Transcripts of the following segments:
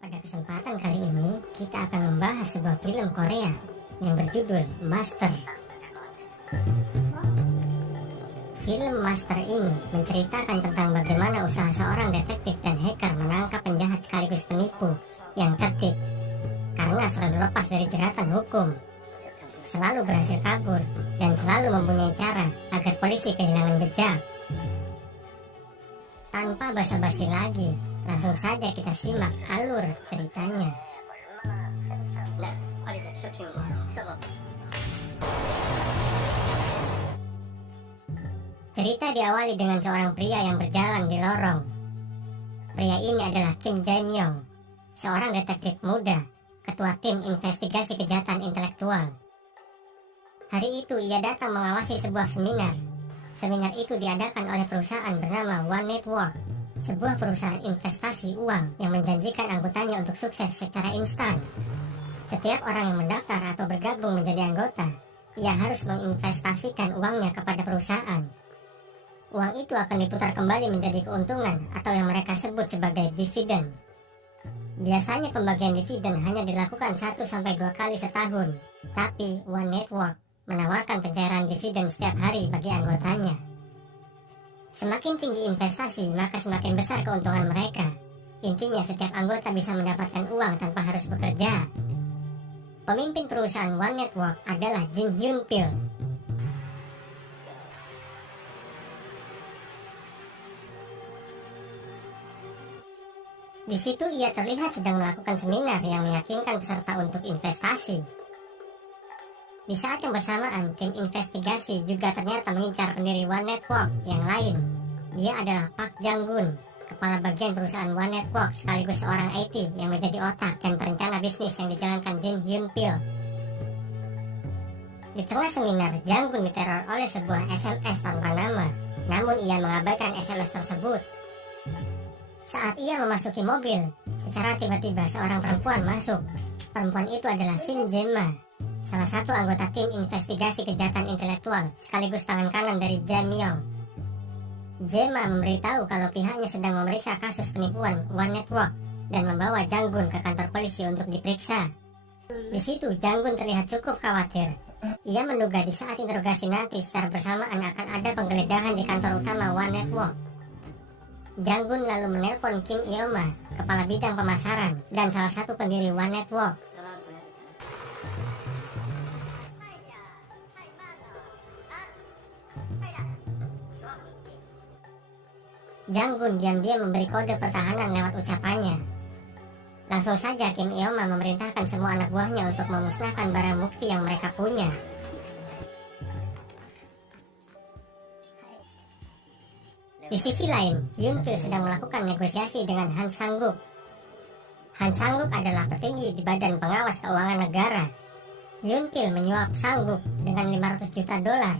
Pada kesempatan kali ini, kita akan membahas sebuah film Korea yang berjudul Master. Film Master ini menceritakan tentang bagaimana usaha seorang detektif dan hacker menangkap penjahat sekaligus penipu yang cerdik karena selalu lepas dari jeratan hukum, selalu berhasil kabur, dan selalu mempunyai cara agar polisi kehilangan jejak. Tanpa basa-basi lagi, langsung saja kita simak alur ceritanya. Cerita diawali dengan seorang pria yang berjalan di lorong. Pria ini adalah Kim Jae-myung, seorang detektif muda, ketua tim investigasi kejahatan intelektual. Hari itu ia datang mengawasi sebuah seminar. Seminar itu diadakan oleh perusahaan bernama One Network, sebuah perusahaan investasi uang yang menjanjikan anggotanya untuk sukses secara instan. Setiap orang yang mendaftar atau bergabung menjadi anggota, ia harus menginvestasikan uangnya kepada perusahaan. Uang itu akan diputar kembali menjadi keuntungan atau yang mereka sebut sebagai dividen. Biasanya pembagian dividen hanya dilakukan 1-2 kali setahun, tapi One Network menawarkan pencairan dividen setiap hari bagi anggotanya. Semakin tinggi investasi, maka semakin besar keuntungan mereka. Intinya setiap anggota bisa mendapatkan uang tanpa harus bekerja. Pemimpin perusahaan One Network adalah Jin Hyun Pil. Di situ ia terlihat sedang melakukan seminar yang meyakinkan peserta untuk investasi. Di saat yang bersamaan, tim investigasi juga ternyata mengincar pendiri One Network yang lain. Dia adalah Park Jang-gun, kepala bagian perusahaan One Network sekaligus seorang IT yang menjadi otak dan perencana bisnis yang dijalankan Jin Hyun Pil. Di tengah seminar, Jang-gun diteror oleh sebuah SMS tanpa nama, namun ia mengabaikan SMS tersebut. Saat ia memasuki mobil, secara tiba-tiba seorang perempuan masuk. Perempuan itu adalah Shin Jae-ma, salah satu anggota tim investigasi kejahatan intelektual sekaligus tangan kanan dari Jae-myung. Jae-ma memberitahu kalau pihaknya sedang memeriksa kasus penipuan One Network dan membawa Jang-gun ke kantor polisi untuk diperiksa. Di situ Jang-gun terlihat cukup khawatir. Ia menduga di saat interogasi nanti secara bersamaan akan ada penggeledahan di kantor utama One Network. Jang-gun lalu menelpon Kim Eo-ma, kepala bidang pemasaran dan salah satu pendiri One Network. Jang-gun diam-diam memberi kode pertahanan lewat ucapannya. Langsung saja Kim Eo-ma memerintahkan semua anak buahnya untuk memusnahkan barang bukti yang mereka punya. Di sisi lain, Hyun Pil sedang melakukan negosiasi dengan Han Sang-guk. Han Sang-guk adalah petinggi di Badan Pengawas Keuangan Negara. Hyun Pil menyuap Sang-guk dengan $500 juta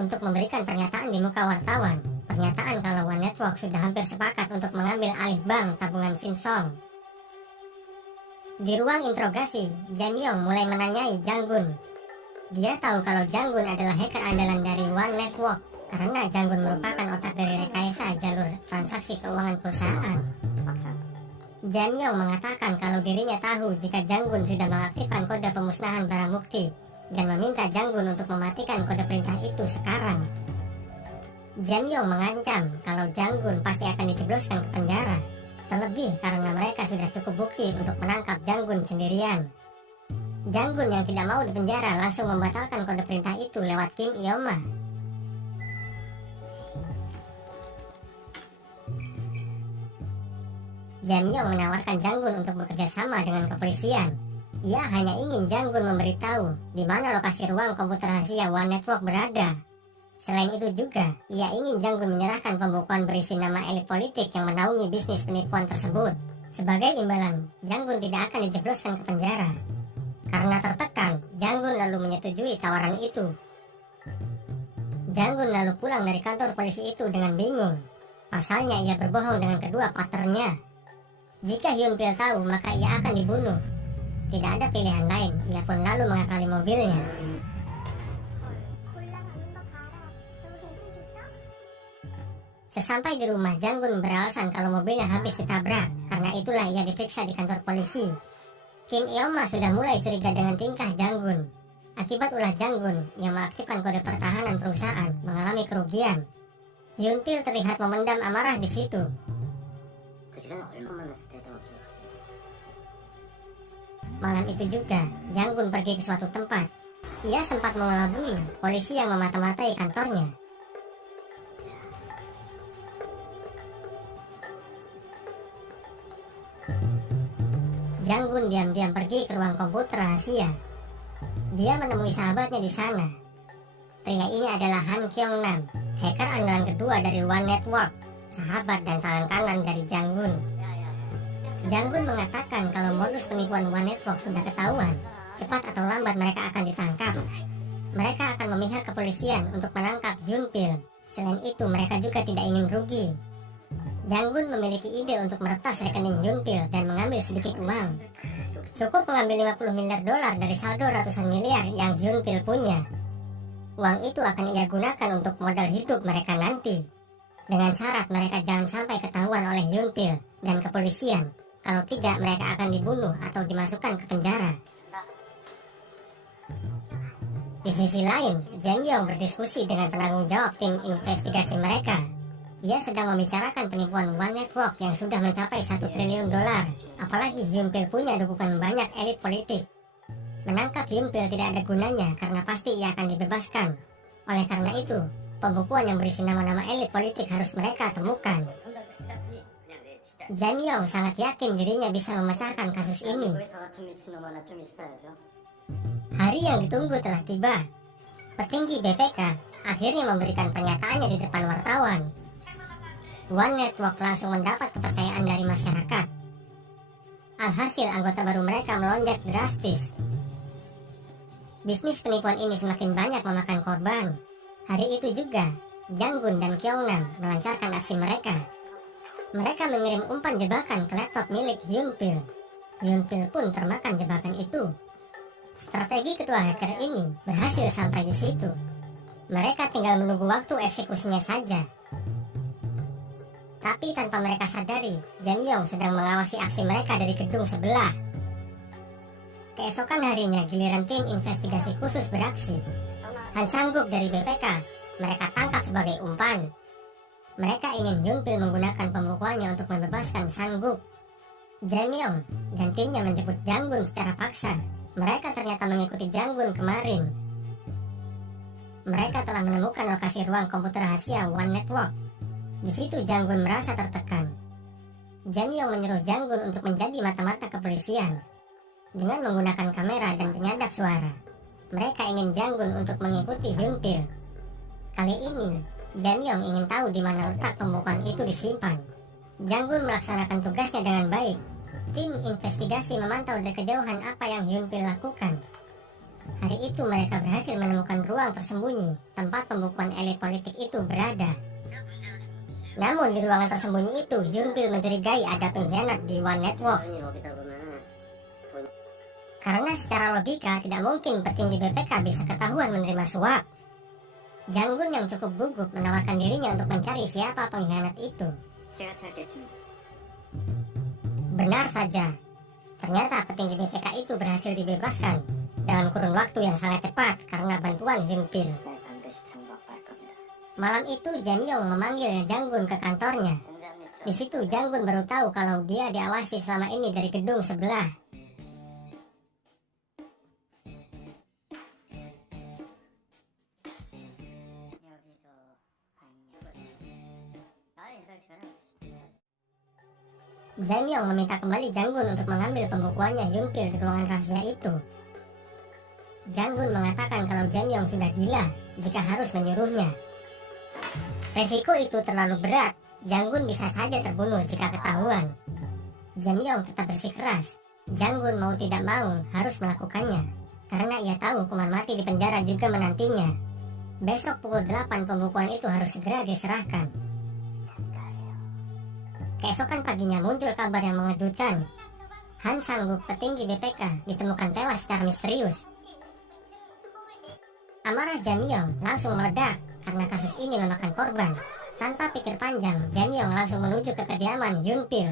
untuk memberikan pernyataan di muka wartawan. Pernyataan kalau One Network sudah hampir sepakat untuk mengambil alih bank tabungan Shin-song. Di ruang interogasi, Jae-myung mulai menanyai Jang-gun. Dia tahu kalau Jang-gun adalah hacker andalan dari One Network karena Jang-gun merupakan otak dari rekayasa jalur transaksi keuangan perusahaan. Jae-myung mengatakan kalau dirinya tahu jika Jang-gun sudah mengaktifkan kode pemusnahan barang bukti dan meminta Jang-gun untuk mematikan kode perintah itu sekarang. Jae-myung mengancam kalau Jang-gun pasti akan dijebloskan ke penjara, terlebih karena mereka sudah cukup bukti untuk menangkap Jang-gun sendirian. Jang-gun yang tidak mau dipenjara langsung membatalkan kode perintah itu lewat Kim Eo-ma. Jae-myung menawarkan Jang-gun untuk bekerja sama dengan kepolisian. Ia hanya ingin Jang-gun memberitahu di mana lokasi ruang komputer rahasia One Network berada. Selain itu juga, ia ingin Jang-gun menyerahkan pembukuan berisi nama elit politik yang menaungi bisnis penipuan tersebut. Sebagai imbalan, Jang-gun tidak akan dijebloskan ke penjara. Karena tertekan, Jang-gun lalu menyetujui tawaran itu. Jang-gun lalu pulang dari kantor polisi itu dengan bingung. Pasalnya ia berbohong dengan kedua partnernya. Jika Hyun Pil tahu, maka ia akan dibunuh. Tidak ada pilihan lain, ia pun lalu mengakali mobilnya. Sesampai di rumah, Jang-gun beralasan kalau mobilnya habis ditabrak. Karena itulah ia diperiksa di kantor polisi. Kim Eoma sudah mulai curiga dengan tingkah Jang-gun. Akibat ulah Jang-gun yang mengaktifkan kode pertahanan perusahaan mengalami kerugian. Yun-pil terlihat memendam amarah di situ. Malam itu juga, Jang-gun pergi ke suatu tempat. Ia sempat mengelabui polisi yang memata-matai kantornya. Jang-gun diam-diam pergi ke ruang komputer rahasia. Dia menemui sahabatnya di sana. Pria ini adalah Han Kyung-nam, hacker andalan kedua dari One Network, sahabat dan tangan kanan dari Jang-gun. Jang-gun mengatakan kalau modus penipuan One Network sudah ketahuan, cepat atau lambat mereka akan ditangkap. Mereka akan memihak kepolisian untuk menangkap Yun-pil. Selain itu, mereka juga tidak ingin rugi. Jang-gun memiliki ide untuk meretas rekening Yun-pil dan mengambil sedikit uang. Cukup mengambil 50 miliar dolar dari saldo ratusan miliar yang Yun-pil punya. Uang itu akan ia gunakan untuk modal hidup mereka nanti. Dengan syarat mereka jangan sampai ketahuan oleh Yun-pil dan kepolisian. Kalau tidak, mereka akan dibunuh atau dimasukkan ke penjara. Di sisi lain, Jae-myung berdiskusi dengan penanggung jawab tim investigasi mereka. Ia sedang membicarakan penipuan One Network yang sudah mencapai 1 triliun dolar. Apalagi Yun-pil punya dukungan banyak elit politik. Menangkap Yun-pil tidak ada gunanya karena pasti ia akan dibebaskan. Oleh karena itu, pembukuan yang berisi nama-nama elit politik harus mereka temukan. Jae-myung sangat yakin dirinya bisa memecahkan kasus ini. Hari yang ditunggu telah tiba. Petinggi BPK akhirnya memberikan pernyataannya di depan wartawan. One Network langsung mendapat kepercayaan dari masyarakat. Alhasil anggota baru mereka melonjak drastis. Bisnis penipuan ini semakin banyak memakan korban. Hari itu juga, Jang-gun dan Kyung-nam melancarkan aksi mereka. Mereka mengirim umpan jebakan ke laptop milik Yun-pil. Yun-pil pun termakan jebakan itu. Strategi ketua hacker ini berhasil sampai di situ. Mereka tinggal menunggu waktu eksekusinya saja. Tapi tanpa mereka sadari, Jae-myung sedang mengawasi aksi mereka dari gedung sebelah. Keesokan harinya, giliran tim investigasi khusus beraksi. Han Sang-guk dari BPK, mereka tangkap sebagai umpan. Mereka ingin Yun-pil menggunakan pembukuannya untuk membebaskan Sang-guk. Jae-myung dan timnya menjemput Jang-gun secara paksa. Mereka ternyata mengikuti Jang-gun kemarin. Mereka telah menemukan lokasi ruang komputer rahasia One Network. Di situ Jang-gun merasa tertekan. Jae-myung menyuruh Jang-gun untuk menjadi mata-mata kepolisian dengan menggunakan kamera dan penyadap suara. Mereka ingin Jang-gun untuk mengikuti Yun-pil. Kali ini, Jae-myung ingin tahu di mana letak pembukuan itu disimpan. Jang-gun melaksanakan tugasnya dengan baik. Tim investigasi memantau dari kejauhan apa yang Yun-pil lakukan. Hari itu mereka berhasil menemukan ruang tersembunyi tempat pembukuan elit politik itu berada. Namun di ruangan tersembunyi itu, Yun-pil mencurigai ada pengkhianat di One Network. Karena secara logika tidak mungkin petinggi BPK bisa ketahuan menerima suap. Jang-gun yang cukup gugup menawarkan dirinya untuk mencari siapa pengkhianat itu. Benar saja, ternyata petinggi BPK itu berhasil dibebaskan dalam kurun waktu yang sangat cepat karena bantuan Yun-pil. Malam itu Jae-myung memanggil Jang-gun ke kantornya. Di situ Jang-gun baru tahu kalau dia diawasi selama ini dari gedung sebelah. Jae-myung meminta kembali Jang-gun untuk mengambil pembukuannya Yun-pil di ruangan rahasia itu. Jang-gun mengatakan kalau Jae-myung sudah gila jika harus menyuruhnya. Resiko itu terlalu berat. Jang-gun bisa saja terbunuh jika ketahuan. Jae-myung tetap bersikeras. Jang-gun mau tidak mau harus melakukannya karena ia tahu hukuman mati di penjara juga menantinya. Besok pukul 8 pembukuan itu harus segera diserahkan. Keesokan paginya muncul kabar yang mengejutkan. Han Sang-guk, petinggi BPK, ditemukan tewas secara misterius. Amarah Jae-myung langsung meledak karena kasus ini memakan korban. Tanpa pikir panjang, Jamyong langsung menuju ke kediaman Hyunpil.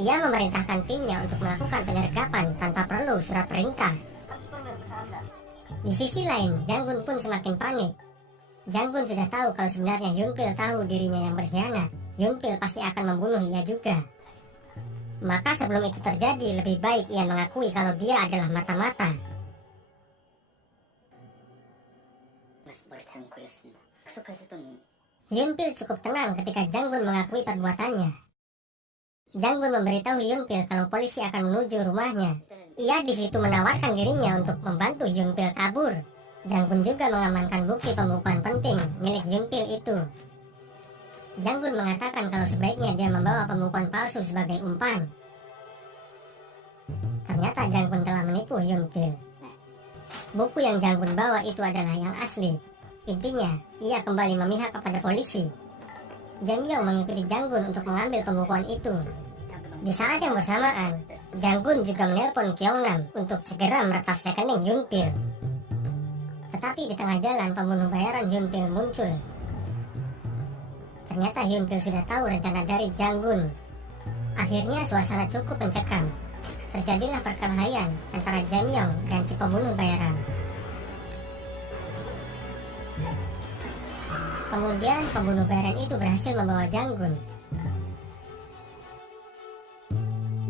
Ia memerintahkan timnya untuk melakukan penyergapan tanpa perlu surat perintah. Di sisi lain, Janggun pun semakin panik. Janggun sudah tahu kalau sebenarnya Hyunpil tahu dirinya yang berkhianat. Hyunpil pasti akan membunuh ia juga. Maka sebelum itu terjadi, lebih baik ia mengakui kalau dia adalah mata-mata. Hyunpil cukup tenang ketika Janggun mengakui perbuatannya. Janggun memberitahu Hyunpil kalau polisi akan menuju rumahnya. Ia di situ menawarkan dirinya untuk membantu Hyunpil kabur. Janggun juga mengamankan bukti pembukuan penting milik Hyunpil itu. Janggun mengatakan kalau sebaiknya dia membawa pembukuan palsu sebagai umpan. Ternyata Janggun telah menipu Hyunpil. Buku yang Janggun bawa itu adalah yang asli. Intinya, ia kembali memihak kepada polisi. Jamyong mengikuti Janggun untuk mengambil pembukuan itu. Di saat yang bersamaan, Janggun juga menelpon Kyeongnam untuk segera meretas rekening Hyunpil. Tetapi di tengah jalan pembunuh bayaran Hyunpil muncul. Ternyata Hyunpil sudah tahu rencana dari Janggun. Akhirnya suasana cukup mencekam. Terjadilah perkelahian antara Jamyong dan si pembunuh bayaran. Kemudian pembunuh bayaran itu berhasil membawa Janggun.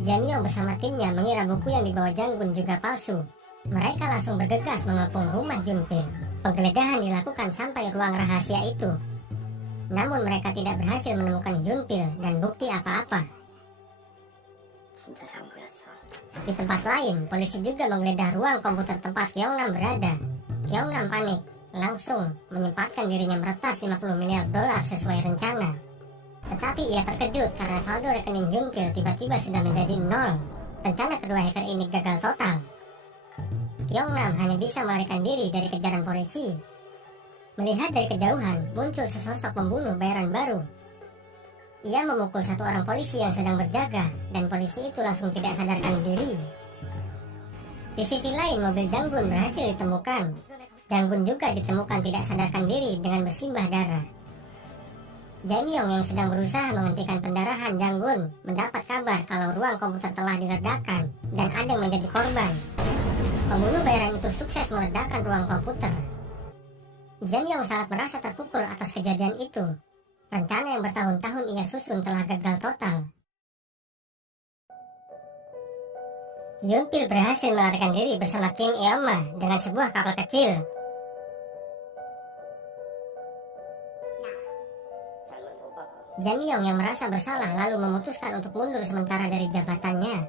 Jamyong bersama timnya mengira buku yang dibawa Janggun juga palsu. Mereka langsung bergegas mengepung rumah Hyunpil. Penggeledahan dilakukan sampai ruang rahasia itu. Namun mereka tidak berhasil menemukan Hyunpil dan bukti apa-apa. Di tempat lain, polisi juga menggeledah ruang komputer tempat Kyeongnam berada. Kyeongnam panik, langsung menyempatkan dirinya meretas 50 miliar dolar sesuai rencana. Tetapi ia terkejut karena saldo rekening Hyunpil tiba-tiba sudah menjadi nol. Rencana kedua hacker ini gagal total. Kyeongnam hanya bisa melarikan diri dari kejaran polisi. Melihat dari kejauhan, muncul sesosok pembunuh bayaran baru. Ia memukul satu orang polisi yang sedang berjaga, dan polisi itu langsung tidak sadarkan diri. Di sisi lain, mobil Janggun berhasil ditemukan. Janggun juga ditemukan tidak sadarkan diri dengan bersimbah darah. Jamyong yang sedang berusaha menghentikan pendarahan Janggun mendapat kabar kalau ruang komputer telah diledakkan dan ada yang menjadi korban. Pembunuh bayaran itu sukses meledakkan ruang komputer. Jamyong sangat merasa terpukul atas kejadian itu. Rencana yang bertahun-tahun ia susun telah gagal total. Hyunpil berhasil melarikan diri bersama Kim Eoma dengan sebuah kapal kecil. Jamyong yang merasa bersalah lalu memutuskan untuk mundur sementara dari jabatannya.